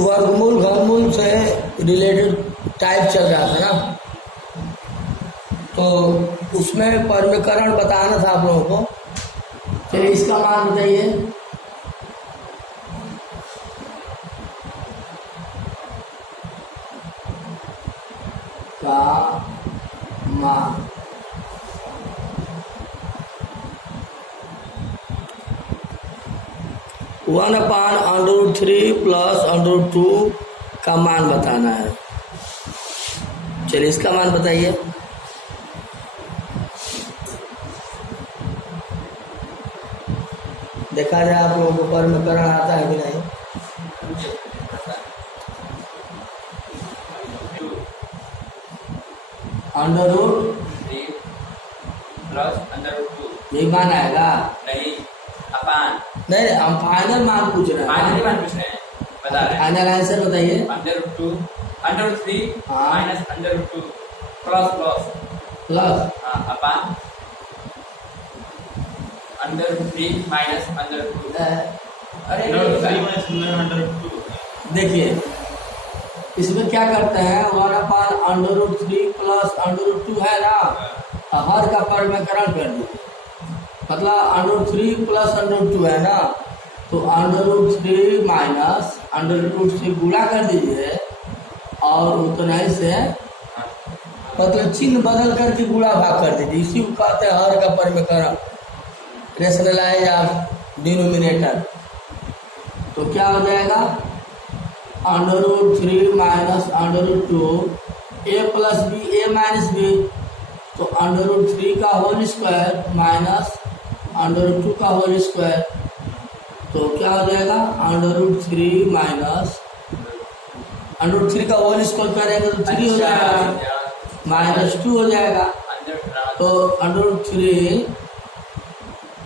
वर्गमूल घनमूल से related type चल रहा था ना, तो उसमें परिमेकरण बताना था आप लोगों को। चलिए इसका मान बताइए। का मान 1/√3 प्लस √2 का मान बताना है। चलिए इसका मान बताइए। देखा जाए आप लोगों को परिमेकरण आता है कि नहीं। √3 प्लस √2 यही मान आएगा? नहीं, अपान। नहीं, हम फाइनल मान पूछ रहे हैं। फाइनल मान पूछ रहे हैं, बता रहे हैं। फाइनल आंसर बताइए। √2 √3 हाँ। माइनस √2 प्लस प्लस प्लस अपान √3 माइनस √2। अरे √2 देखिए इसमें क्या करते हैं, 1/√3 प्लस √2 है ना, हर का परिमेकरण कर दीजिए। मतलब √3 प्लस √2 है ना, तो √3 माइनस √2 से गुणा कर दीजिए और उतना ही से मतलब चिन्ह बदल करके गुणा भाग कर दीजिए। इसी को कहते हैं हर का परिमेकरण, रेशनलाइज ऑफ डिनोमिनेटर। तो क्या हो जाएगा, √3 minus √2 a plus b a minus b, तो √3 का होल स्क्वायर माइनस √2 का होल स्क्वायर, तो क्या हो जाएगा √3 माइनस √3 का होल स्क्वायर करेंगे तो 3 हो जाएगा, माइनस 2 हो जाएगा। तो √3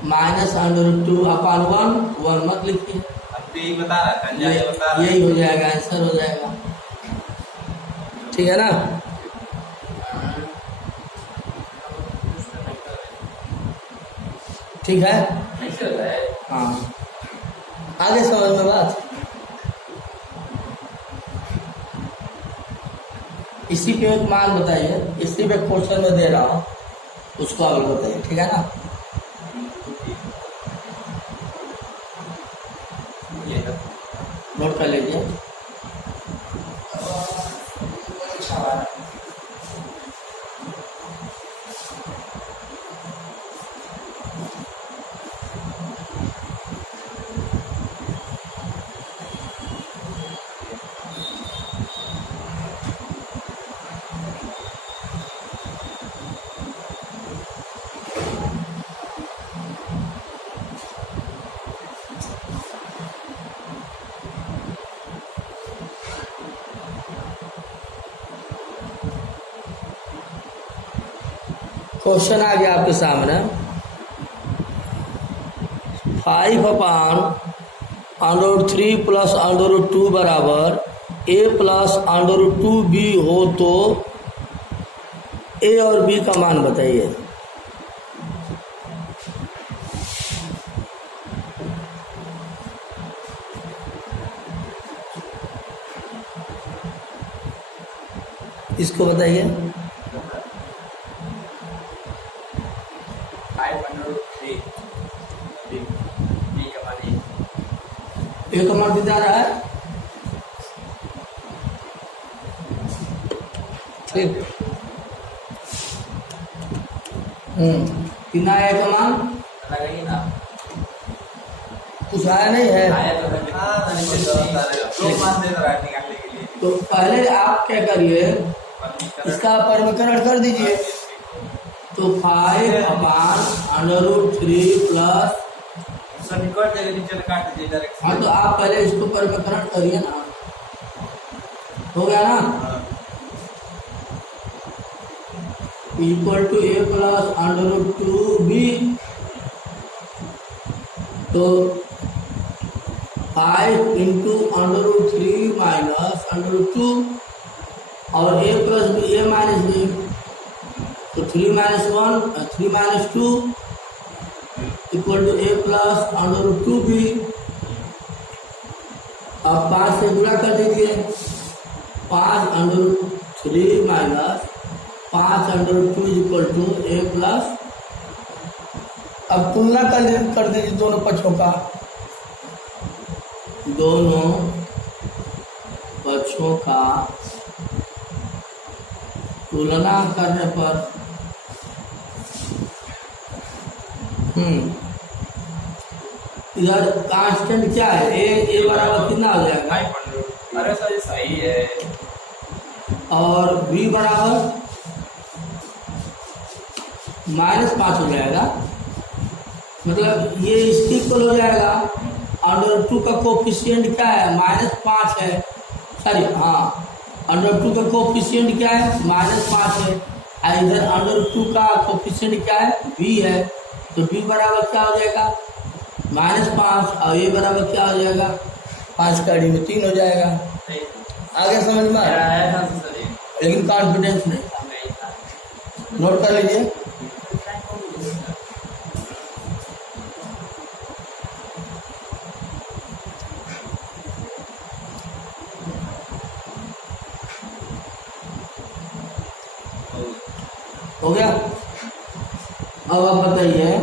माइनस √2 अपान 1 मत लिखिए, यही बता रहा था, यही हो जाएगा, आंसर हो जाएगा। ठीक है ना। ठीक है, हाँ आगे समझ में बात। इसी पे एक मान बताइए, इसी पे क्वेश्चन में दे रहा हूँ, उसको आगे बताइए। ठीक है ना। नोट कर लीजिए। क्वेश्चन आ गया आपके सामने, 5/√3 प्लस √2 बराबर a प्लस √2b हो तो a और b का मान बताइए। इसको बताइए। 5/√3 a का मान दिया रहा है, ठीक। कितना है का मान, लगाइए ना। कुछ आया नहीं है। आया तो दो मान दे रहा है निकालने के लिए। तो पहले आप क्या करिए, इसका परिमेकरण कर दीजिए। तो 5/√3 प्लस, नीचे काट दीजिए डायरेक्ट। हाँ तो आप पहले इसको परिमेकरण करिए ना, हो गया ना। Equal to a plus √2b, तो 5 इंटू √3 माइनस √2 और a plus b a minus b, तो 3 minus 1 3 minus 2 equal to a plus √2b। अब 5 से गुणा कर दीजिए। 5√3 minus 5√2 equal to a plus. अब तुलना कर दीजिए दोनों पक्षों का। दोनों पक्षों का तुलना करने पर इधर कांस्टेंट क्या है? ए बराबर कितना हो जाएगा? 500। अरे सर ये सही है। और बी बराबर -5 हो जाएगा। मतलब ये इसकी इक्वल हो जाएगा। √2 का कोफिशिएंट क्या है? -5 है। सॉरी, हाँ, √2 का कोफिशिएंट क्या है? -5 है। और इधर √2 का कोफिशिएंट क्या है? b है। तो b बराबर क्या हो जाएगा? -5। और a बराबर क्या हो जाएगा? 5 का में 3 हो जाएगा। आगे समझ में आया था, लेकिन कॉन्फिडेंस नहीं था। नोट कर लीजिए। हो गया? अब आप बताइए,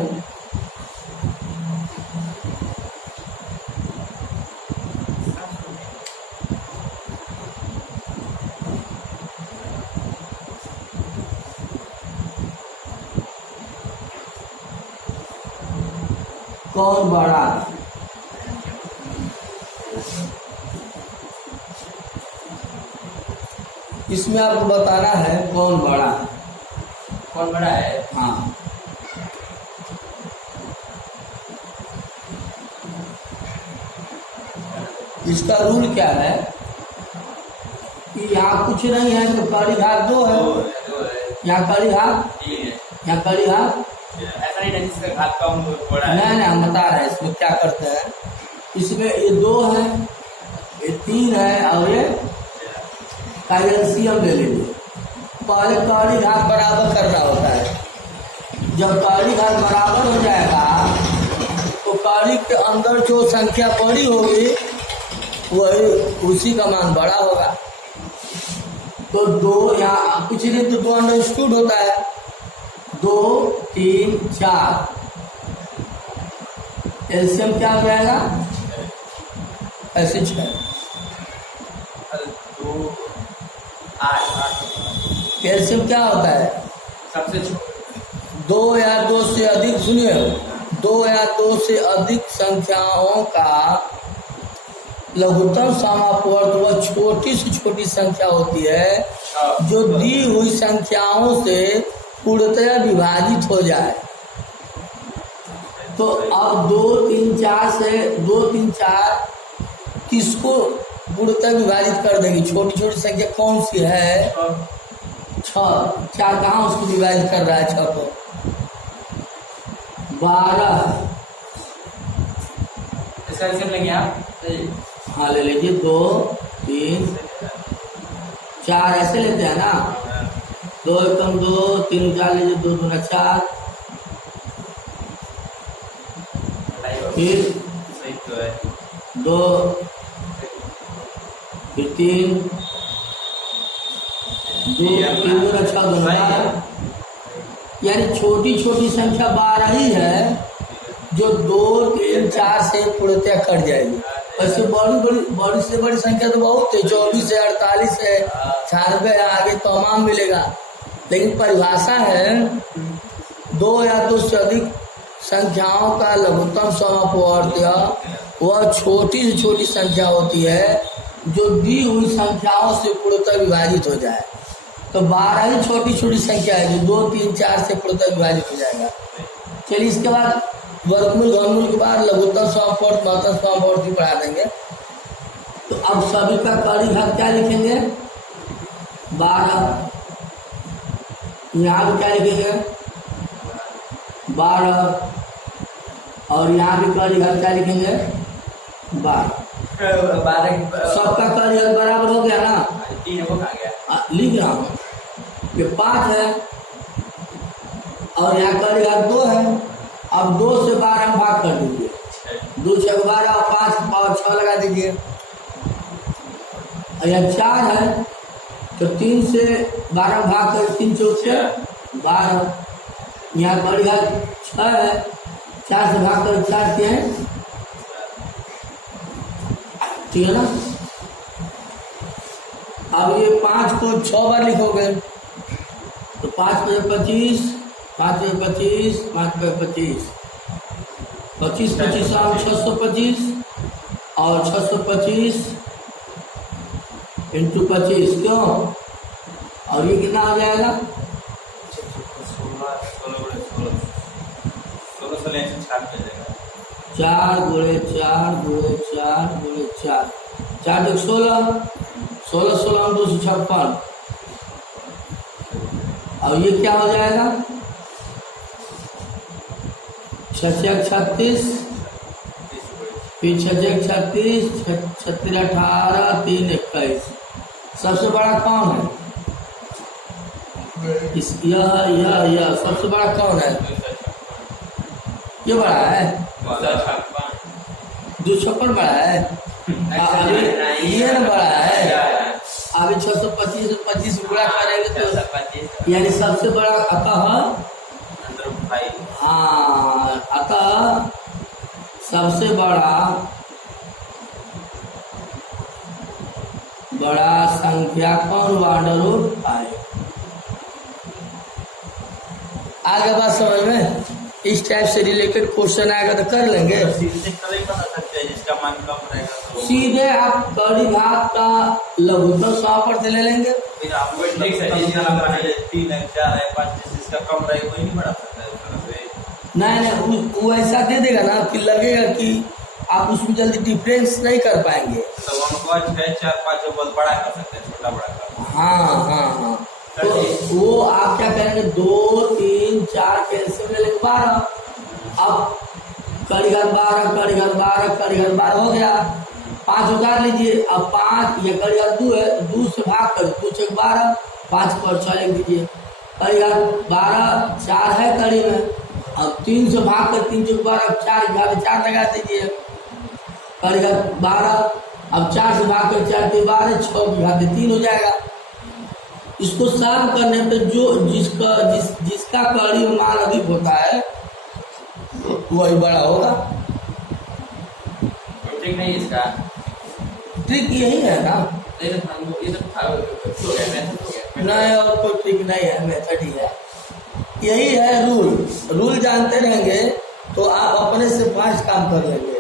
कौन बड़ा? इसमें आपको बताना है कौन बड़ा है। कौन बड़ा है? हाँ, इसका रूल क्या है कि यहाँ कुछ नहीं है तो कड़ी घात 2 है। यहाँ कड़ी घात, यहाँ कड़ी घात ऐसा नहीं है जिसका घात कम बड़ा है। नहीं, हम बता रहे हैं इसमें क्या करते हैं। इसमें ये 2 है, ये 3 है, और ये का एलसीएम ले लीजिए। पहले कड़ी घात बराबर करना होता है। जब कड़ी घात बराबर हो जाएगा तो कड़ी के अंदर जो संख्या बड़ी होगी वही उसी का मान बड़ा होगा। तो 2 यहाँ कुछ नहीं तो 2 अंडरस्टूड होता है। 2, 3, 4 एलसीएम क्या हो जाएगा? ऐसे 6। 2, 8। एलसीएम क्या होता है? सबसे छोटा 2 या 2 से अधिक, सुनिए, 2 या 2 से अधिक संख्याओं का लघुत्तम समापवर्त वह छोटी से छोटी संख्या होती है जो दी हुई संख्याओं से पूर्णतया विभाजित हो जाए। तो अब 2, 3, 4 से 2, 3, 4 किसको पूर्णतः विभाजित कर देगी? छोटी छोटी संख्या कौन सी है? 6। 4 कहाँ उसको विभाजित कर रहा है? 6 को 12। इसका एलसीएम लेंगे आप? हाँ, ले लीजिए। 2, 3, 4 ऐसे लेते हैं ना। 2 एकम 2, 3 4 लीजिए। 2 दूना 4, फिर सही तो है। 2, फिर 3, 2 दूना 6 दूना 12। यानी छोटी छोटी संख्या 12 ही है जो 2, 3, 4 से पूर्णतया कट जाएगी। वैसे बड़ी से बड़ी संख्या तो बहुत है, 24 है, 48 है, 96 है, आगे तमाम मिलेगा। लेकिन परिभाषा है 2 या 2 से अधिक संख्याओं का लघुत्तम समापवर्त वह छोटी से छोटी संख्या होती है जो दी हुई संख्याओं से पूर्णतः विभाजित हो जाए। तो 12 ही छोटी छोटी संख्या है जो 2, 3, 4 से पूर्णतः विभाजित हो जाएगा। चलिए, इसके बाद वर्गमूल घनमूल के बाद लघुत्तम समापवर्त महत्तम समापवर्त भी पढ़ा देंगे। तो अब सभी का कड़ी घात क्या लिखेंगे? 12। यहाँ भी क्या लिखेंगे? 12। और यहाँ भी कड़ी घात क्या लिखेंगे? 12। सबका कड़ी घात बराबर हो गया ना? 3 वो कहाँ गया? लिख रहा हूँ। ये 5 है और यहाँ कड़ी घात 2 है। अब 2 से 12 हम भाग कर दीजिए। 2 6 12 और 5 और 6 लगा दीजिए। या 4 है तो 3 से 12 भाग कर 3 चौक से 12। यहाँ कड़ी घात 6 है, 4 से भाग कर 4 के हैं, ठीक है ना। अब ये 5 को 6 बार लिखोगे तो 5 पे 25, 5 पे 25, 5 पे 25, 25 25 आम 625 और 625 इंटू 25 क्यों, और ये कितना आ जाएगा 4 गुणे 4 गुणे 4 गुणे 4, 4 जो 16, 16 16 256। अब ये क्या हो जाएगा 6 36, फिर 6 36, 36 18, 3 21। सबसे बड़ा कौन है इस यह सबसे बड़ा कौन है, ये बड़ा है 256 बड़ा है, अभी ये ना बड़ा है। अभी 625 25 गुणा करेंगे तो यानी सबसे बड़ा अतः, हाँ अतः सबसे बड़ा संख्या कौन √ है। आगे बात समझ में, इस टाइप से रिलेटेड क्वेश्चन आएगा तो कर लेंगे। जिसका मान कम रहेगा तो सीधे आप कड़ी घात का लघुत्तम 100 से ले लेंगे। फिर आपको 3 है 4 है 5 जिसका कम रहेगा वही नहीं बढ़ा सकता है। नहीं वो ऐसा दे देगा ना कि लगेगा कि आप उसमें जल्दी डिफरेंस नहीं कर पाएंगे, तो उनको 6 4 5 बहुत बड़ा कर सकते हैं, छोटा बड़ा कर। हाँ तो वो आप क्या करेंगे 2 3 4 कैंसिल ले लेंगे 12। अब कड़ी घात 12, कड़ी घात 12, कड़ी घात 12 हो गया, 5 उतार लीजिए। अब 5 ये कड़ी घात 2 है, 2 से भाग कर 2 से 12, 5 पर 6 लिख दीजिए। कड़ी घात 12 4 है कड़ी में, अब 3 से भाग कर 3 से 12, 4 4 लगा दीजिए। कड़ी घात 12, अब 4 से भाग कर 4 के 12, 6 की घात 3 हो जाएगा। इसको सॉल्व करने पे जो जिसका कड़ी मान अधिक होता है वही बड़ा होगा। ट्रिक नहीं इसका, ट्रिक यही है ना, ये तो नहीं और कोई ट्रिक नहीं है, मेथड ही है, यही है रूल जानते रहेंगे तो आप अपने से फास्ट काम कर लेंगे।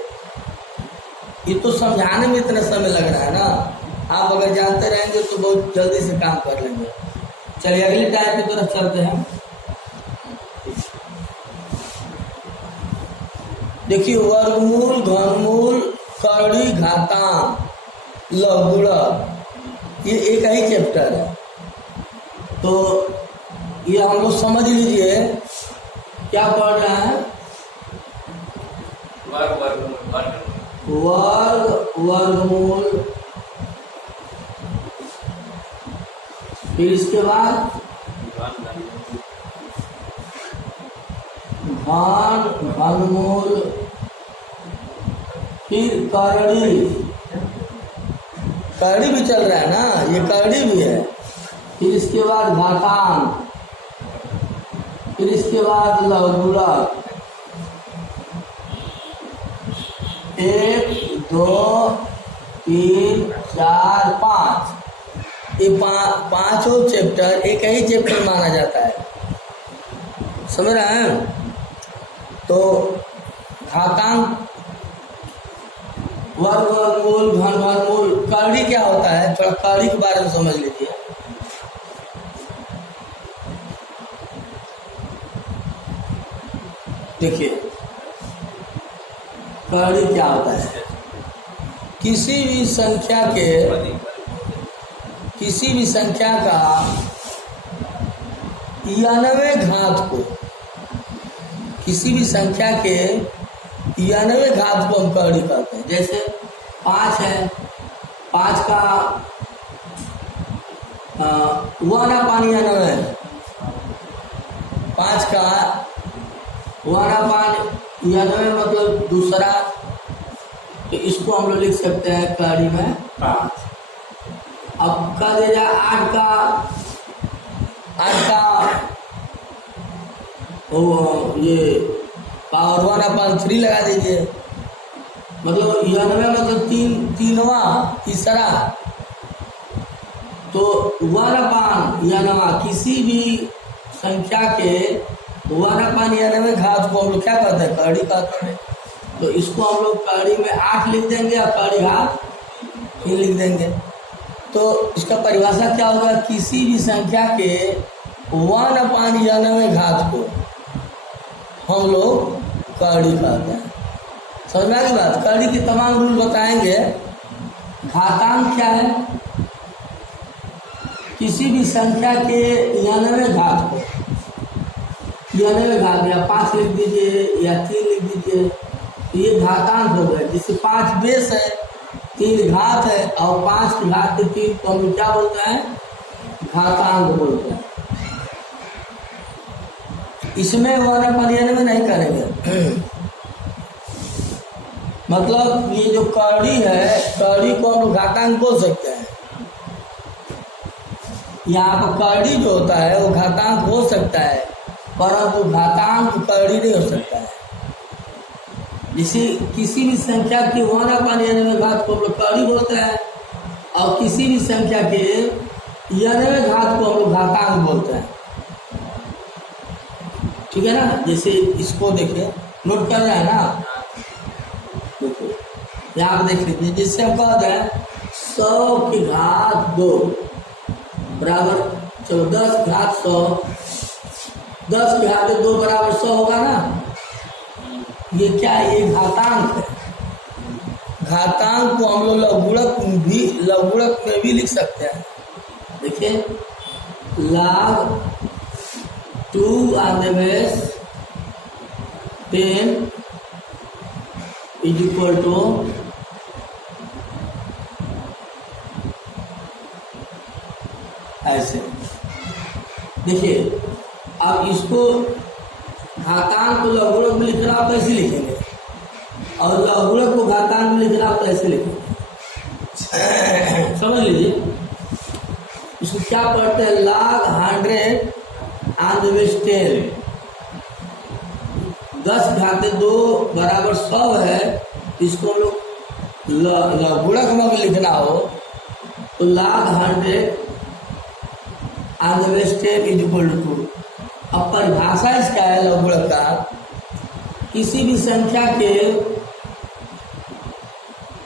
ये तो समझाने में इतना समय लग रहा है ना, आप अगर जानते रहेंगे तो बहुत जल्दी से काम कर लेंगे। चलिए अगले टाइप की तरफ चलते हैं। देखिए वर्गमूल, घनमूल, कड़ी घातांक, लघुगणक, ये एक ही चैप्टर है। तो ये हम लोग समझ लीजिए क्या पढ़ रहे हैं, वर्गमूल, फिर इसके बाद घनमूल, फिर कड़ी भी चल रहा है ना, ये कड़ी भी है। फिर इसके बाद घातांक, फिर इसके बाद लघुगणक, 1 2 3 4 5, ये पांचों चैप्टर एक ही चैप्टर माना जाता है, समझ रहे हैं। तो घातांक, वर्गमूल, घनमूल, कड़ी क्या होता है, थोड़ा कड़ी के बारे में समझ लीजिए। देखिए कड़ी क्या होता है, किसी भी संख्या का 93 घात को, किसी भी संख्या के 93 घात को हम कड़ी कहते हैं। जैसे 5 है, 5 का 1/93 है, 5 का 1/93 मतलब दूसरा, तो इसको हम लोग लिख सकते हैं कड़ी में 5। अब कह दे जाए 8 का ये पावर 1/3 लगा दीजिए, मतलब 91 मतलब तीनवा तीसरा, तो 1/91 किसी भी संख्या के 1/91 घात को हम लोग क्या कहते हैं, कड़ी कहते हैं। तो इसको हम लोग कड़ी में 8 लिख देंगे और कड़ी घात 3 लिख देंगे। तो इसका परिभाषा क्या होगा, किसी भी संख्या के 1/91 घात को हम लोग कड़ी कहते हैं। समझना की बात, कड़ी के तमाम रूल बताएंगे। घातांक क्या है, किसी भी संख्या के 99 घात को, 99 घात या 5 लिख दीजिए या 3 लिख दीजिए, तो ये घातांक हो गए। जिससे 5 बेस है, 3 घात है और 5 की घात के 3 को हम क्या बोलते हैं, घातांक बोलते हैं। इसमें 1/91 नहीं करेंगे। मतलब ये जो कड़ी है, कड़ी को हम घातांक बोल सकते हैं। यहाँ पर कड़ी जो होता है वो घातांक हो सकता है, परंतु घातांक कड़ी नहीं हो सकता है। जैसे किसी भी संख्या के 1/91 घात को हम लोग कड़ी बोलते हैं और किसी भी संख्या के 91 घात को हम लोग घातांक बोलते हैं। ठीक है ना। जैसे इसको देखिए, नोट कर रहे हैं ना, देखिए यहाँ पर देख लीजिए। जिससे हम कहते हैं 100 की घात 2 बराबर, चलो 10 घात 100, 10 की घात 2 बराबर 100 होगा ना। ये क्या है, ये घातांक है। घातांक को हम लोग लघुगणक में भी लिख सकते हैं। देखिए log 2 on the base 10 is equal to ऐसे। देखिए अब इसको घातांक को लघुगणक में लिखना हो तो ऐसे लिखेंगे, और लघुगणक को घातांक में लिखना हो तो ऐसे लिखेंगे। समझ लीजिए, इसको क्या पढ़ते हैं, log 100 on the base 10। 10 घात 2 बराबर 100 है। इसको लोग लघुगणक में लिखना हो तो log 100 on the base 10 is equal to। अब परिभाषा इसका है लघुगणक का, किसी भी संख्या के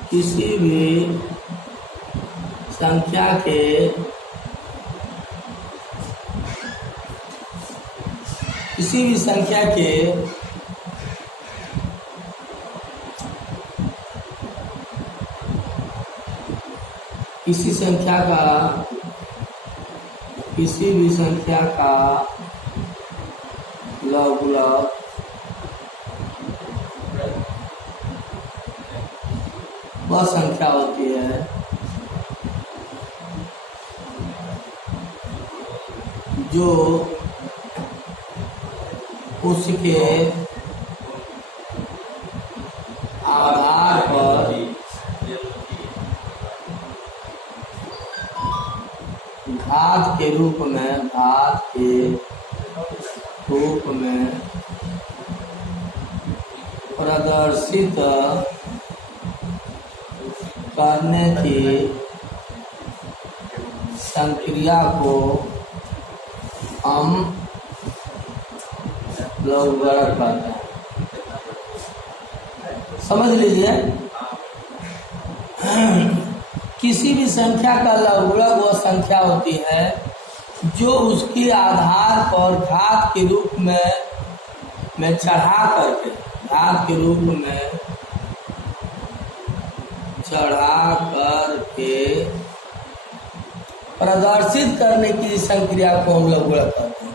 किसी भी संख्या का लघुगणक वह संख्या होती है जो उसके आधार पर घात के रूप में प्रदर्शित करने की संक्रिया को हम लघुगणक कहते हैं। समझ लीजिए, किसी भी संख्या का लघुगणक वह संख्या होती है जो उसके आधार पर घात के रूप में चढ़ा करके प्रदर्शित करने की संक्रिया को हम लघुगणक कहते हैं।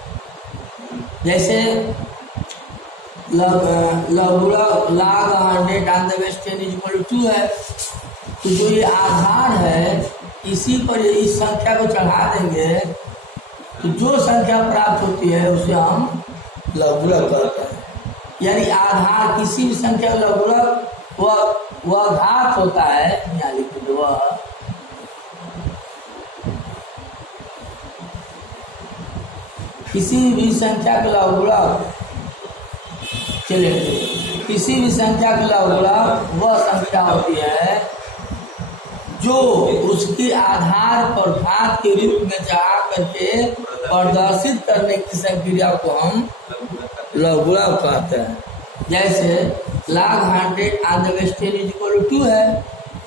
जैसे लघुगणक log 100 on the base 10 is equal to 2 है, तो जो ये आधार है इसी पर इस संख्या को चढ़ा देंगे तो जो संख्या प्राप्त होती है उसे हम लघुगणक कहते हैं। यानी आधार किसी भी संख्या लघुगणक वह घात होता है, यहाँ लिख दो, किसी भी संख्या का लघुगणक, चलिए किसी भी संख्या का लघुगणक वह संख्या होती है जो उसके आधार पर घात के रूप में जा करके प्रदर्शित करने की संक्रिया को हम लघुगणक कहते हैं। जैसे log 100 on the base 10 = 2 है,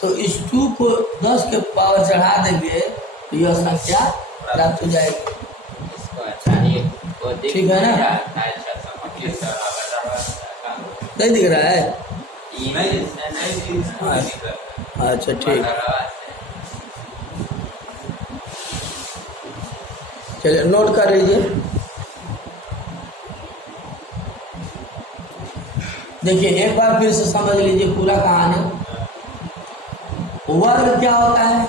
तो इस 2 को 10 के पावर चढ़ा देंगे तो यह संख्या प्राप्त हो जाएगी। ठीक है ना? नहीं दिख रहा है? अच्छा ठीक, चलिए नोट कर लीजिए। देखिए एक बार फिर से समझ लीजिए पूरा कहानी। वर्ग क्या होता है?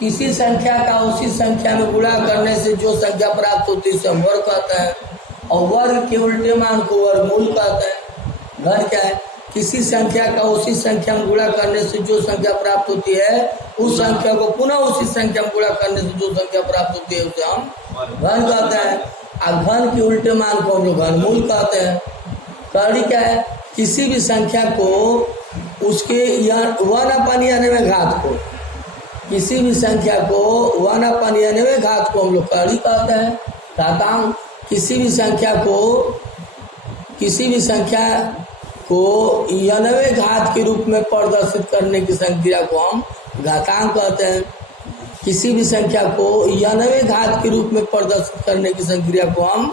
किसी संख्या का उसी संख्या में गुणा करने से जो संख्या प्राप्त होती है उसे हम वर्ग कहते हैं, और वर्ग के उल्टे मान को वर्गमूल कहते हैं। घन क्या है? किसी संख्या का उसी संख्या में गुणा करने से जो संख्या प्राप्त होती है उस संख्या को पुनः उसी संख्या में गुणा करने से जो संख्या प्राप्त होती है उसे हम घन कहते हैं। और घन के उल्टे मान को हम लोग घनमूल कहते हैं। कड़ी क्या है? किसी भी संख्या को उसके 1/90 घात को, किसी भी संख्या को 1/90 घात को हम लोग कड़ी कहते हैं। घातांक किसी भी संख्या को 90 घात के रूप में प्रदर्शित करने की संक्रिया को हम घातांक कहते हैं। किसी भी संख्या को 90 घात के रूप में प्रदर्शित करने की संक्रिया को हम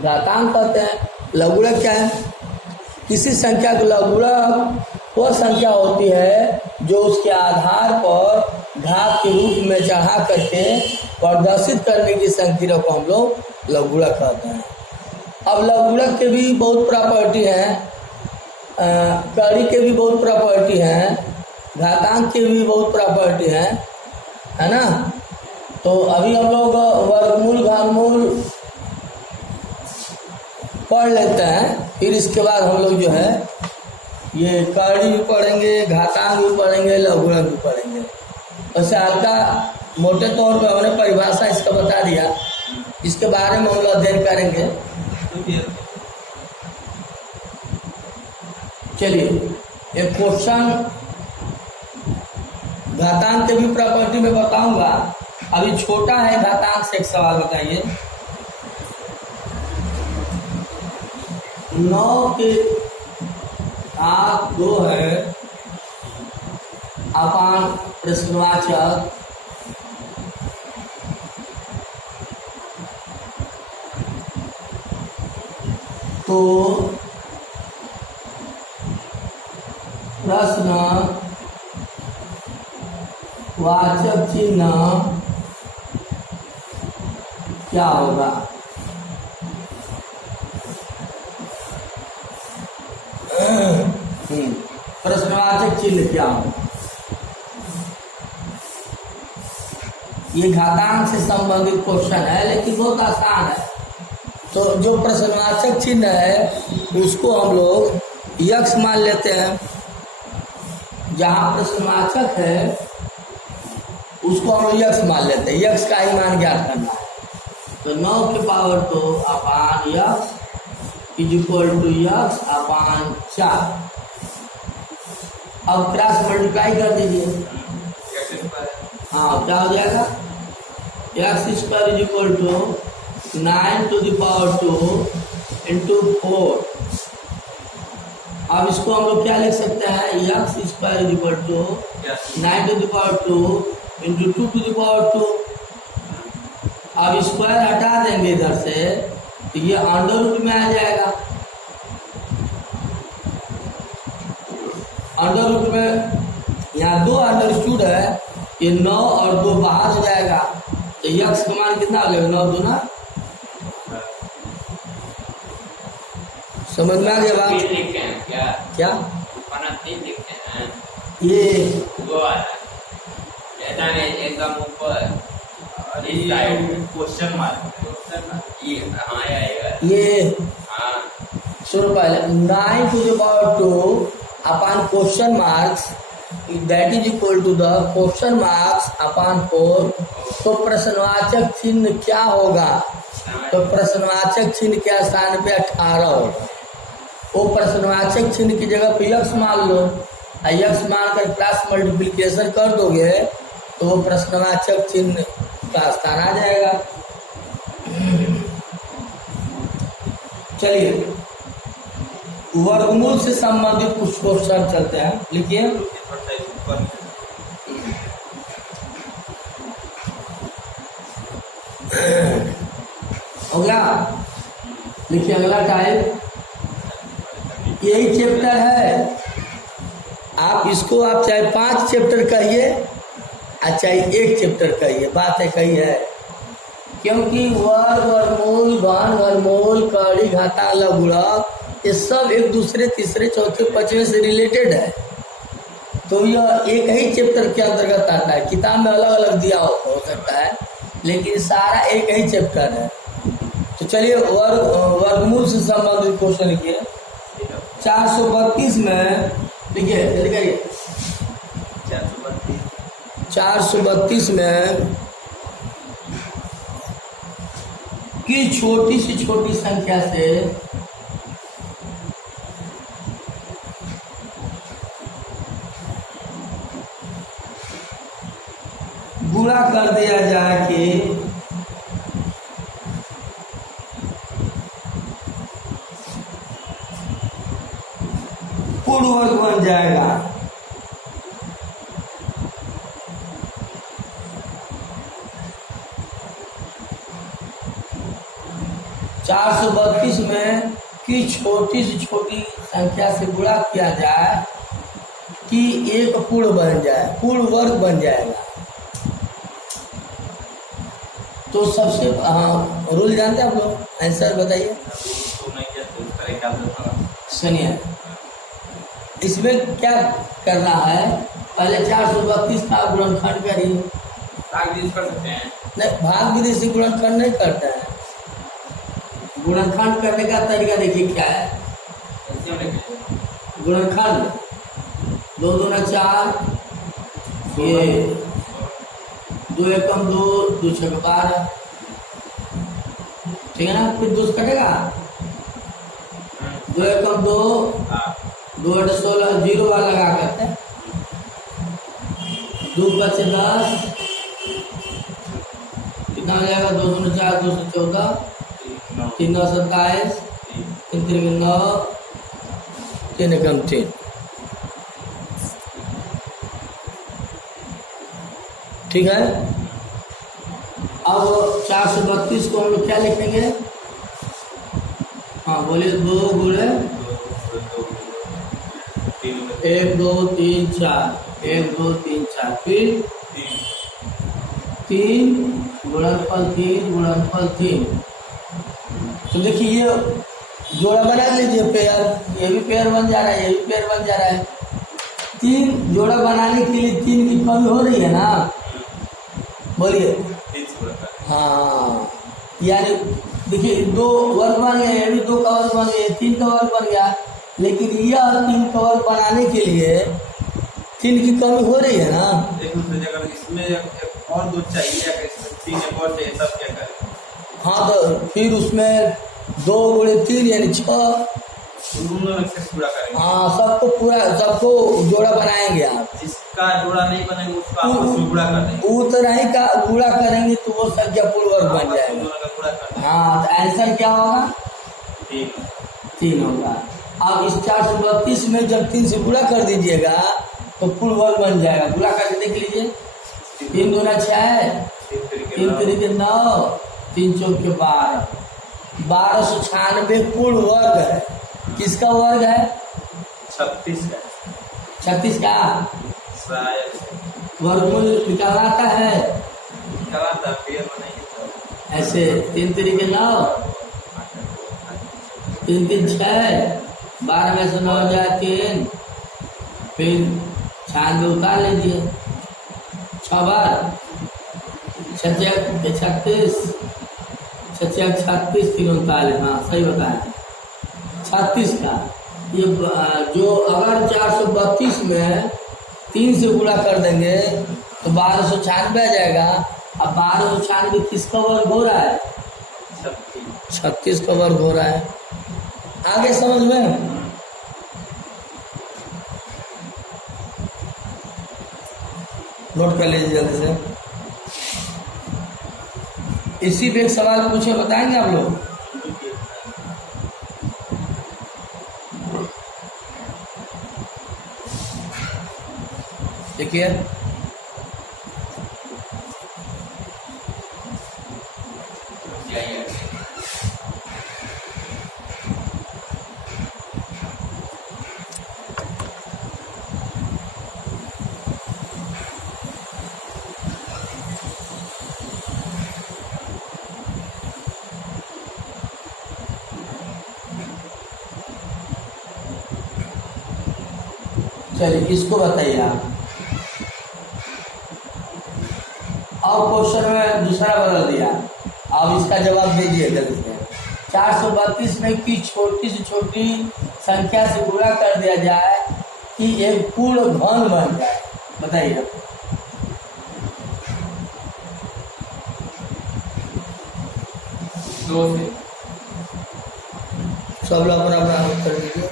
घातांक कहते हैं। लघुगणक क्या है? किसी संख्या का लघुगणक वह संख्या होती है जो उसके आधार पर घात के रूप में चढ़ा करके प्रदर्शित करने की संक्रिया को हम लोग लघुगणक कहते हैं। अब लघुगणक के भी बहुत प्रॉपर्टी हैं, कड़ी के भी बहुत प्रॉपर्टी हैं, घातांक के भी बहुत प्रॉपर्टी हैं, है ना? तो अभी हम लोग वर्गमूल घनमूल पढ़ लेते हैं, फिर इसके बाद हम लोग जो है ये कड़ी भी पढ़ेंगे, घातांक भी पढ़ेंगे, लघुगणक भी पढ़ेंगे। वैसे हल्का मोटे तौर पर हमने परिभाषा इसका बता दिया, इसके बारे में हम लोग अध्ययन करेंगे। चलिए एक क्वेश्चन घातांक के भी प्रॉपर्टी में बताऊंगा, अभी छोटा है घातांक से एक सवाल बताइए। 9 के घात 2 है अपान प्रश्नवाचक तो प्रश्न वाचक चिन्ह क्या होगा? प्रश्नवाचक चिन्ह क्या होगा? ये घातांक से संबंधित क्वेश्चन है, लेकिन बहुत आसान है। तो जो प्रश्नवाचक चिन्ह है उसको हम लोग यक्ष मान लेते हैं। जहाँ प्रश्नवाचक है उसको हम लोग यक्ष मान लेते हैं, यक्ष का ही मान ज्ञात करना है। तो 9 के पावर 2 अपान यक्ष इक्वल टू यक्ष अपान 4। अब क्रॉस मल्टीप्लाई कर दीजिए। हाँ, क्या हो जाएगा? x² equal to 9 to the power 2 into 4। अब इसको हम लोग क्या लिख सकते हैं? x² equal to 9 to the power 2 into 2 to the power 2। अब स्क्वायर हटा देंगे इधर से तो ये अंडर रूट में आ जाएगा। अंडर रूट में यहाँ 2 अंडरस्टूड है, ये 9 और 2 बाहर हो जाएगा। तो यक्ष का मान कितना हो गया? 9 दूना। समझ में आ गया बात? क्या ये एकदम ऊपर क्वेश्चन मार्क ये सुनो पहले 9 to the power 2 upon question marks that is equal to the question marks upon 4, तो प्रश्नवाचक चिन्ह क्या होगा? तो प्रश्नवाचक चिन्ह के स्थान पे 18 होगा। वो प्रश्नवाचक चिन्ह की जगह पे यक्स मान लो, यक्स मान कर क्रॉस मल्टीप्लिकेशन कर दोगे तो वो प्रश्नवाचक चिन्ह का स्थान आ जाएगा। चलिए वर्गमूल से संबंधित कुछ क्वेश्चन चलते हैं, लिखिए। अगला लिखिए, अगला टाइप यही चैप्टर है। आप इसको आप चाहे 5 चैप्टर कहिए और चाहे 1 चैप्टर कहिए, बात है कही है, क्योंकि वर्ग, वर्गमूल, घन, वर्गमूल, कड़ी, घाता, लघु गुणक ये सब एक दूसरे तीसरे चौथे पांचवें से रिलेटेड है। तो यह एक ही चैप्टर के अंतर्गत आता है। किताब में अलग अलग दिया हो सकता है, लेकिन सारा एक ही चैप्टर है। तो चलिए वर्गमूल से संबंधित क्वेश्चन लिखिए। 432 में लिखिए, जल्दी करिए। 432 में कि छोटी से छोटी संख्या से गुणा कर दिया जाए कि पूर्ण वर्ग बन जाएगा। चार 432 में कि छोटी से छोटी संख्या से गुणा किया जाए कि एक पूर्ण बन जाए, पूर्ण वर्ग बन जाएगा। तो सबसे रूल जानते हैं आप लोग? आंसर बताइए। सुनिए, इसमें क्या करना है, पहले 432 का गुणनखंड करिए। भाग विधि कर सकते हैं? नहीं, भाग विधि से गुणनखंड नहीं करता है। गुणनखंड करने का तरीका देखिए क्या है। गुणनखंड 2 दूना 4, ये 2 एकम 2, 2 छक 12, ठीक है ना। फिर 2 कटेगा, 2 एकम 2, 2 8 16, 0 वाला लगा करते हैं। 2 बचे 10, कितना हो जाएगा? 2 दूना 4, 214, 3 9 27, 3 3 9, 3 एकम 3। ठीक है। अब 432 को हम लोग क्या लिखेंगे? हाँ बोलिए। 2 गुणे 1 2 3 4, 1 2 3 4, फिर 3 गुणनफल 3 गुणनफल 3। तो देखिए ये जोड़ा बना लीजिए, पेयर, ये भी पेयर बन जा रहा है, ये भी पेयर बन जा रहा है। 3 जोड़ा बनाने के लिए 3 की कमी हो रही है ना, बोलिए। हाँ, यानी देखिए 2 वर्ग बन गए, ये भी 2 का वर्ग बन गया, 3 का वर्ग बन गया, लेकिन यह 3 का वर्ग बनाने के लिए 3 की कमी हो रही है ना। एक दूसरे जगह इसमें एक और 2 चाहिए, 3 एक और चाहिए, तब क्या करें? हाँ, तो फिर उसमें 2 गुणे 3 यानी 6। हाँ, सबको पूरा, सबको जोड़ा बनाएंगे आप। जिसका जोड़ा नहीं बनेगा उसका आपस में गुणा कर देंगे। उतना ही का गुणा करेंगे तो वो संख्या पूर्ण वर्ग बन जाएगा। हाँ, तो आंसर क्या होगा? 3 होगा। अब इस 432 में जब 3 से गुणा कर दीजिएगा तो पूर्ण वर्ग बन जाएगा। गुणा करके देख लीजिए। 3 दूना 6, 3 3 9, 3 4 12, 1296 पूर्ण वर्ग है। किसका वर्ग है? 36 का। 36 का शायद वर्गमूल निकालता है ऐसे। 3 3 9, 3 3 6, 12 में से 9 जाए 3, फिर 96 उतार लीजिए। 6 बार 36, 36 36 36 39। हाँ सही बताया, 36 का। ये जो अगर 432 में 3 से गुणा कर देंगे तो 1296 आ जाएगा। अब 1296 किसका वर्ग हो रहा है? 36 का वर्ग हो रहा है। आगे समझ में? नोट कर लीजिए जल्दी से। इसी पे एक सवाल पूछे, बताएंगे आप लोग? देखिए, चलिए इसको बताइए आप। अब क्वेश्चन में दूसरा बदल दिया, अब इसका जवाब दे दिए जल्दी से। 432 में की छोटी से छोटी संख्या से गुणा कर दिया जाए कि एक पूर्ण घन बन जाए, बताइए। सब लोग अपना अपना उत्तर दीजिए।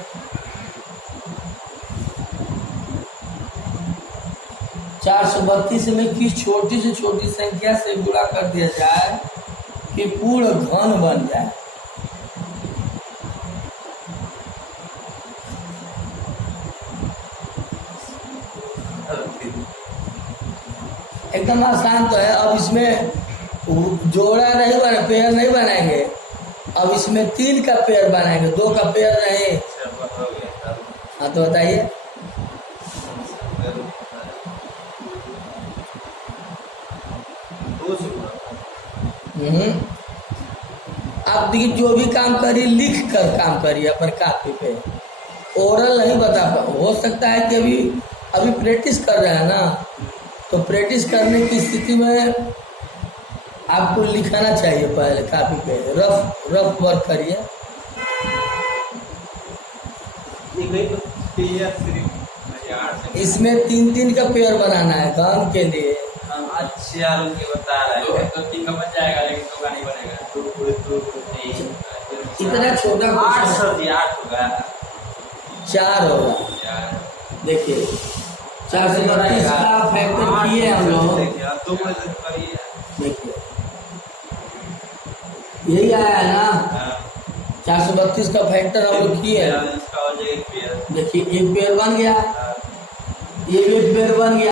432 में किस छोटी से छोटी संख्या से गुणा कर दिया जाए कि पूर्ण घन बन जाए? एकदम आसान तो है। अब इसमें जोड़ा नहीं बना, पेयर नहीं बनाएंगे। अब इसमें 3 का पेयर बनाएंगे, 2 का पेयर नहीं। हाँ तो बताइए। आप देखिए, जो भी काम करिए लिख कर काम करिए अपन कापी पे। ओरल नहीं बता पा, हो सकता है कि अभी प्रैक्टिस कर रहे हैं ना, तो प्रैक्टिस करने की स्थिति में आपको लिखाना चाहिए पहले कापी पे। रफ वर्क करिए। इसमें 3 का पेयर बनाना है घन के लिए। अच्छा उनके बता रहे हैं तो 3 का बन जाएगा, लेकिन 2 का नहीं बनेगा। इतना छोटा 8 होगा, 4 होगा। देखिए 432 का फैक्टर किए हम लोग। देखिए यही आया है ना, 432 का फैक्टर हम लोग किए। देखिए एक पेयर बन गया, ये भी एक पेयर बन गया।